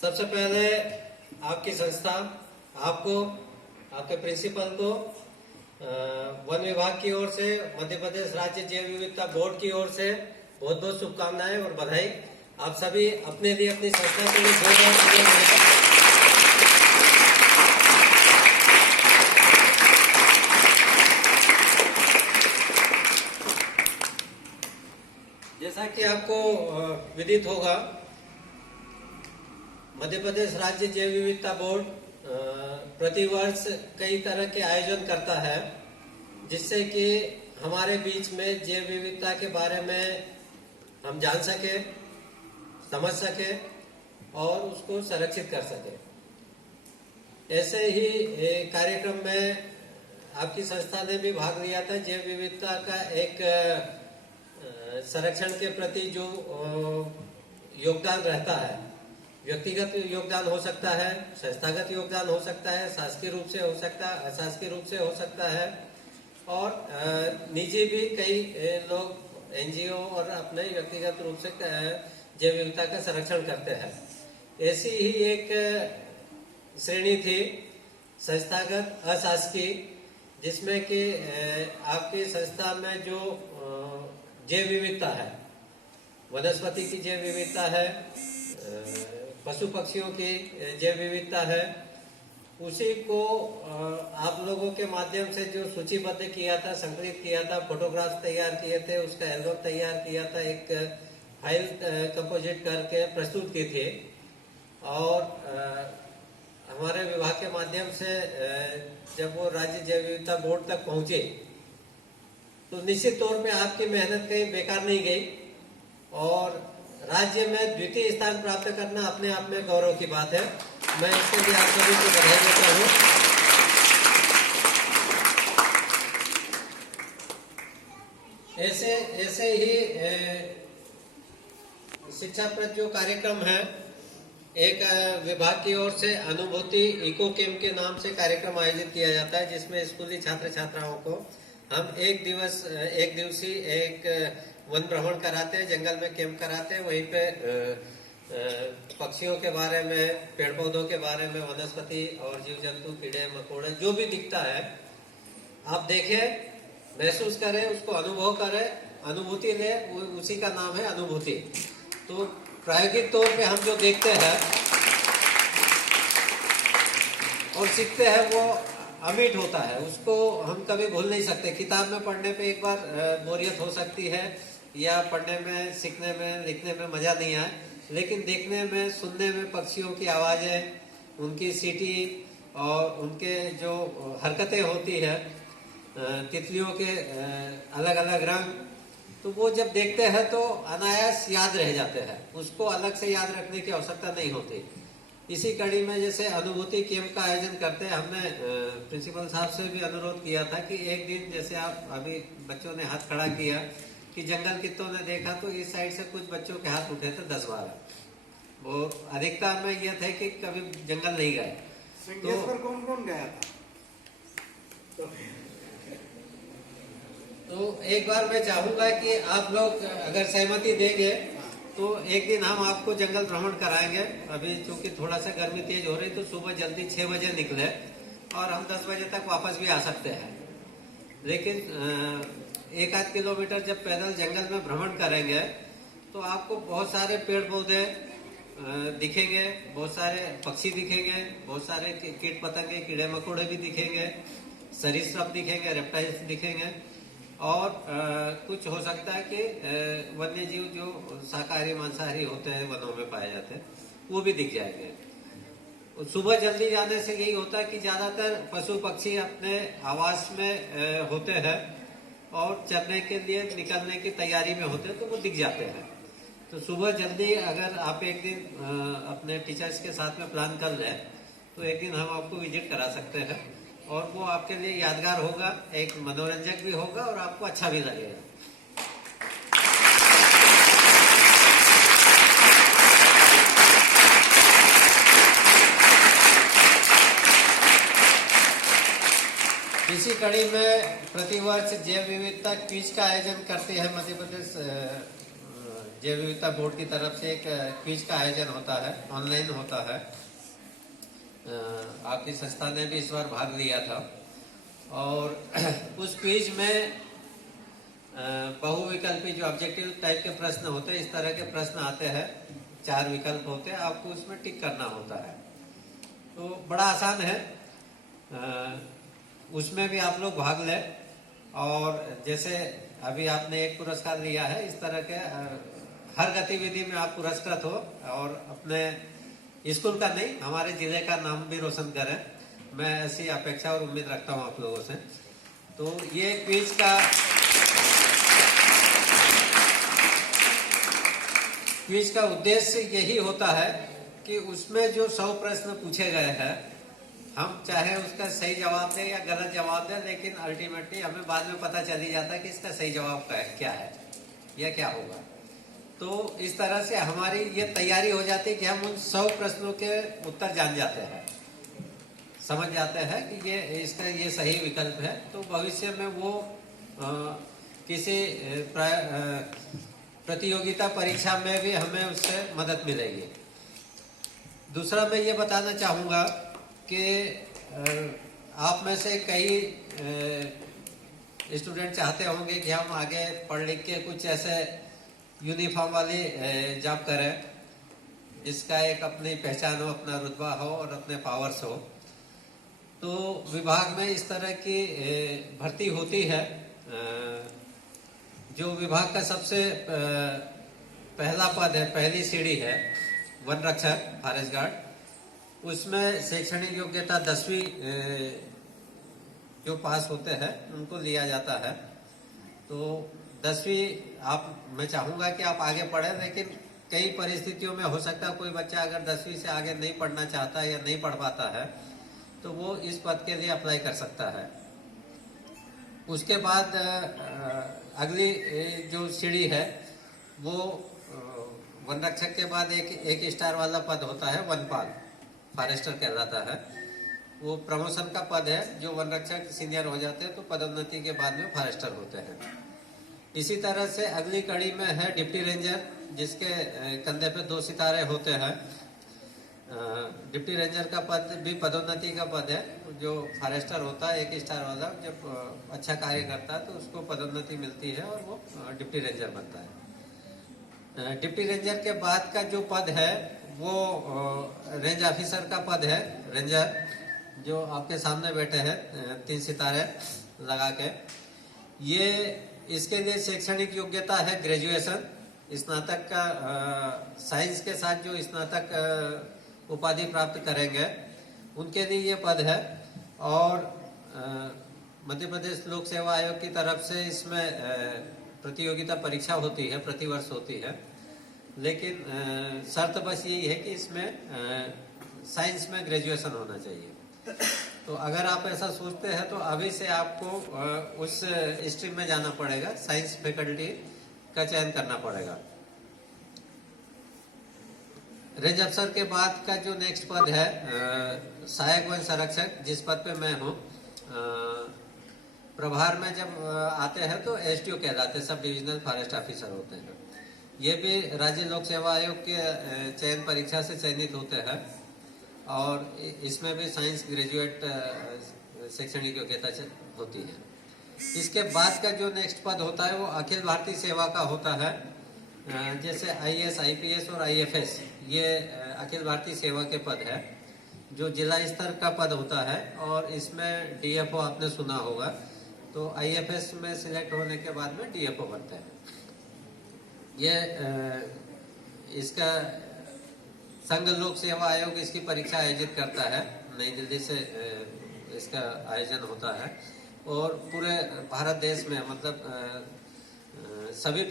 सबसे पहले आपकी संस्था, आपको, आपके प्रिंसिपल को वन विभाग की ओर से, मध्य प्रदेश राज्य जैव विविधता बोर्ड की ओर से बहुत बहुत शुभकामनाएं और बधाई। आप सभी अपने लिए, अपनी संस्था के लिए बहुत जैसा कि आपको विदित होगा, मध्य प्रदेश राज्य जैव विविधता बोर्ड प्रतिवर्ष कई तरह के आयोजन करता है, जिससे कि हमारे बीच में जैव विविधता के बारे में हम जान सके, समझ सके और उसको संरक्षित कर सके। ऐसे ही कार्यक्रम में आपकी संस्था ने भी भाग लिया था। जैव विविधता का एक संरक्षण के प्रति जो योगदान रहता है, व्यक्तिगत योगदान हो सकता है, संस्थागत योगदान हो सकता है, शासकीय रूप से हो सकता है, अशासकीय रूप से हो सकता है और निजी भी कई लोग एनजीओ और अपने व्यक्तिगत रूप से जैव विविधता का संरक्षण करते हैं। ऐसी ही एक श्रेणी थी संस्थागत अशासकीय, जिसमें कि आपकी संस्था में जो जैव विविधता है, वनस्पति की जैव विविधता है, पशु पक्षियों की जैव विविधता है, उसी को आप लोगों के माध्यम से जो सूचीबद्ध किया था, संकलित किया था, फोटोग्राफ्स तैयार किए थे, उसका एल्बम तैयार किया था, एक फाइल कंपोजिट करके प्रस्तुत की थी और हमारे विभाग के माध्यम से जब वो राज्य जैव विविधता बोर्ड तक पहुंचे तो निश्चित तौर पे आपकी मेहनत कहीं बेकार नहीं गई और राज्य में द्वितीय स्थान प्राप्त करना अपने आप में गौरव की बात है। मैं इसके लिए आप सभी को बधाई देता हूँ। ऐसे ही शिक्षाप्रद जो कार्यक्रम है, एक विभाग की ओर से अनुभूति इको कैंप के नाम से कार्यक्रम आयोजित किया जाता है, जिसमें स्कूली छात्र छात्राओं को हम एक दिवसीय एक वन भ्रमण कराते हैं, जंगल में कैंप कराते हैं। वहीं पे पक्षियों के बारे में, पेड़ पौधों के बारे में, वनस्पति और जीव जंतु, कीड़े मकोड़े जो भी दिखता है आप देखें, महसूस करें, उसको अनुभव करें, अनुभूति लें, उसी का नाम है अनुभूति। तो प्रायोगिक तौर पे हम जो देखते हैं और सीखते हैं वो अमिट होता है, उसको हम कभी भूल नहीं सकते। किताब में पढ़ने पे एक बार बोरियत हो सकती है या पढ़ने में, सीखने में, लिखने में मजा नहीं आए, लेकिन देखने में, सुनने में पक्षियों की आवाजें, उनकी सीटी और उनके जो हरकतें होती है, तितलियों के अलग अलग रंग, तो वो जब देखते हैं तो अनायास याद रह जाते हैं, उसको अलग से याद रखने की आवश्यकता नहीं होती। इसी कड़ी में जैसे अनुभूति कैंप का आयोजन करते हैं, हमने प्रिंसिपल साहब से भी अनुरोध किया था कि एक दिन, जैसे आप अभी बच्चों ने हाथ खड़ा किया कि जंगल कितनों ने देखा, तो इस साइड से कुछ बच्चों के हाथ उठे थे 10-12, वो अधिकतर में यह थे कि कभी जंगल नहीं गए। तो कौन कौन गया था? तो एक बार मैं चाहूंगा कि आप लोग अगर सहमति देंगे तो एक दिन हम आपको जंगल भ्रमण कराएंगे। अभी चूंकि थोड़ा सा गर्मी तेज हो रही तो सुबह जल्दी 6 बजे निकले और हम 10 बजे तक वापस भी आ सकते हैं, लेकिन 1-8 किलोमीटर जब पैदल जंगल में भ्रमण करेंगे तो आपको बहुत सारे पेड़ पौधे दिखेंगे, बहुत सारे पक्षी दिखेंगे, बहुत सारे कीट पतंगे, कीड़े मकोड़े भी दिखेंगे, सरीसृप दिखेंगे, रेप्टाइल्स दिखेंगे और कुछ हो सकता है कि वन्य जीव जो शाकाहारी मांसाहारी होते हैं, वनों में पाए जाते हैं, वो भी दिख जाएंगे। सुबह जल्दी जाने से यही होता है कि ज्यादातर पशु पक्षी अपने आवास में होते हैं और चरने के लिए निकलने की तैयारी में होते हैं, तो वो दिख जाते हैं। तो सुबह जल्दी अगर आप एक दिन अपने टीचर्स के साथ में प्लान कर लें तो एक दिन हम आपको विजिट करा सकते हैं और वो आपके लिए यादगार होगा, एक मनोरंजक भी होगा और आपको अच्छा भी लगेगा। इसी कड़ी में प्रतिवर्ष जैव विविधता क्विज का आयोजन करते हैं मध्य प्रदेश जैव विविधता बोर्ड की तरफ से एक क्विज का आयोजन होता है, ऑनलाइन होता है। आपकी संस्था ने भी इस बार भाग लिया था और उस क्विज में बहुविकल्पी जो ऑब्जेक्टिव टाइप के प्रश्न होते हैं, इस तरह के प्रश्न आते हैं, 4 विकल्प होते हैं, आपको उसमें टिक करना होता है। तो बड़ा आसान है, उसमें भी आप लोग भाग लें। और जैसे अभी आपने एक पुरस्कार लिया है, इस तरह के हर गतिविधि में आप पुरस्कृत हो और अपने स्कूल का नहीं, हमारे जिले का नाम भी रोशन करें। मैं ऐसी अपेक्षा और उम्मीद रखता हूं आप लोगों से। तो ये क्विज का उद्देश्य यही होता है कि उसमें जो 100 प्रश्न पूछे गए हैं, हम चाहे उसका सही जवाब दें या गलत जवाब दें, लेकिन अल्टीमेटली हमें बाद में पता चल ही जाता है कि इसका सही जवाब क्या है या क्या होगा। तो इस तरह से हमारी ये तैयारी हो जाती है कि हम उन 100 प्रश्नों के उत्तर जान जाते हैं, समझ जाते हैं कि ये सही विकल्प है। तो भविष्य में वो किसी प्रतियोगिता परीक्षा में भी हमें उससे मदद मिलेगी। दूसरा मैं ये बताना चाहूँगा कि आप में से कई स्टूडेंट चाहते होंगे कि हम आगे पढ़ लिख के कुछ ऐसे यूनिफॉर्म वाली जॉब करें, जिसका एक अपनी पहचान हो, अपना रुतबा हो और अपने पावर्स हो। तो विभाग में इस तरह की भर्ती होती है। जो विभाग का सबसे पहला पद है, पहली सीढ़ी है, वन रक्षक फॉरेस्ट गार्ड। उसमें शैक्षणिक योग्यता 10वीं जो पास होते हैं उनको लिया जाता है। तो 10वीं मैं चाहूँगा कि आप आगे पढ़ें, लेकिन कई परिस्थितियों में हो सकता है कोई बच्चा अगर 10वीं से आगे नहीं पढ़ना चाहता है या नहीं पढ़ पाता है, तो वो इस पद के लिए अप्लाई कर सकता है। उसके बाद अगली जो सीढ़ी है वो वन रक्षक के बाद एक स्टार वाला पद होता है, वनपाल, फॉरेस्टर कहलाता है। वो प्रमोशन का पद है। जो वन रक्षक सीनियर हो जाते हैं तो पदोन्नति के बाद में फॉरेस्टर होते हैं। इसी तरह से अगली कड़ी में है डिप्टी रेंजर, जिसके कंधे पे 2 सितारे होते हैं। डिप्टी रेंजर का पद भी पदोन्नति का पद है। जो फॉरेस्टर होता है 1 स्टार वाला, जब अच्छा कार्य करता है तो उसको पदोन्नति मिलती है और वो डिप्टी रेंजर बनता है। डिप्टी रेंजर के बाद का जो पद है वो रेंज ऑफिसर का पद है। रेंजर जो आपके सामने बैठे हैं 3 सितारे लगा के, ये इसके लिए शैक्षणिक योग्यता है ग्रेजुएशन, स्नातक का साइंस के साथ जो स्नातक उपाधि प्राप्त करेंगे उनके लिए ये पद है। और मध्य प्रदेश लोक सेवा आयोग की तरफ से इसमें प्रतियोगिता परीक्षा होती है, प्रतिवर्ष होती है। लेकिन शर्त बस यही है कि इसमें साइंस में ग्रेजुएशन होना चाहिए। तो अगर आप ऐसा सोचते हैं तो अभी से आपको उस स्ट्रीम में जाना पड़ेगा, साइंस फैकल्टी का चयन करना पड़ेगा। रेंज अफसर के बाद का जो नेक्स्ट पद है सहायक वन संरक्षक, जिस पद पे मैं हूँ। प्रभार में जब आते हैं तो एसडीओ कहलाते हैं, सब डिविजनल फॉरेस्ट ऑफिसर होते हैं। ये भी राज्य लोक सेवा आयोग के चयन परीक्षा से चयनित होते हैं और इसमें भी साइंस ग्रेजुएट शैक्षणिक योग्यता होती है। इसके बाद का जो नेक्स्ट पद होता है वो अखिल भारतीय सेवा का होता है। जैसे आईएएस, आईपीएस और आईएफएस, ये अखिल भारतीय सेवा के पद है, जो जिला स्तर का पद होता है। और इसमें डीएफओ आपने सुना होगा। तो आईएफएस में सिलेक्ट होने के बाद में डीएफओ बनते हैं। ये इसका संघ लोक सेवा आयोग इसकी परीक्षा आयोजित करता है, नई दिल्ली से इसका आयोजन होता है। और पूरे भारत देश में मतलब सभी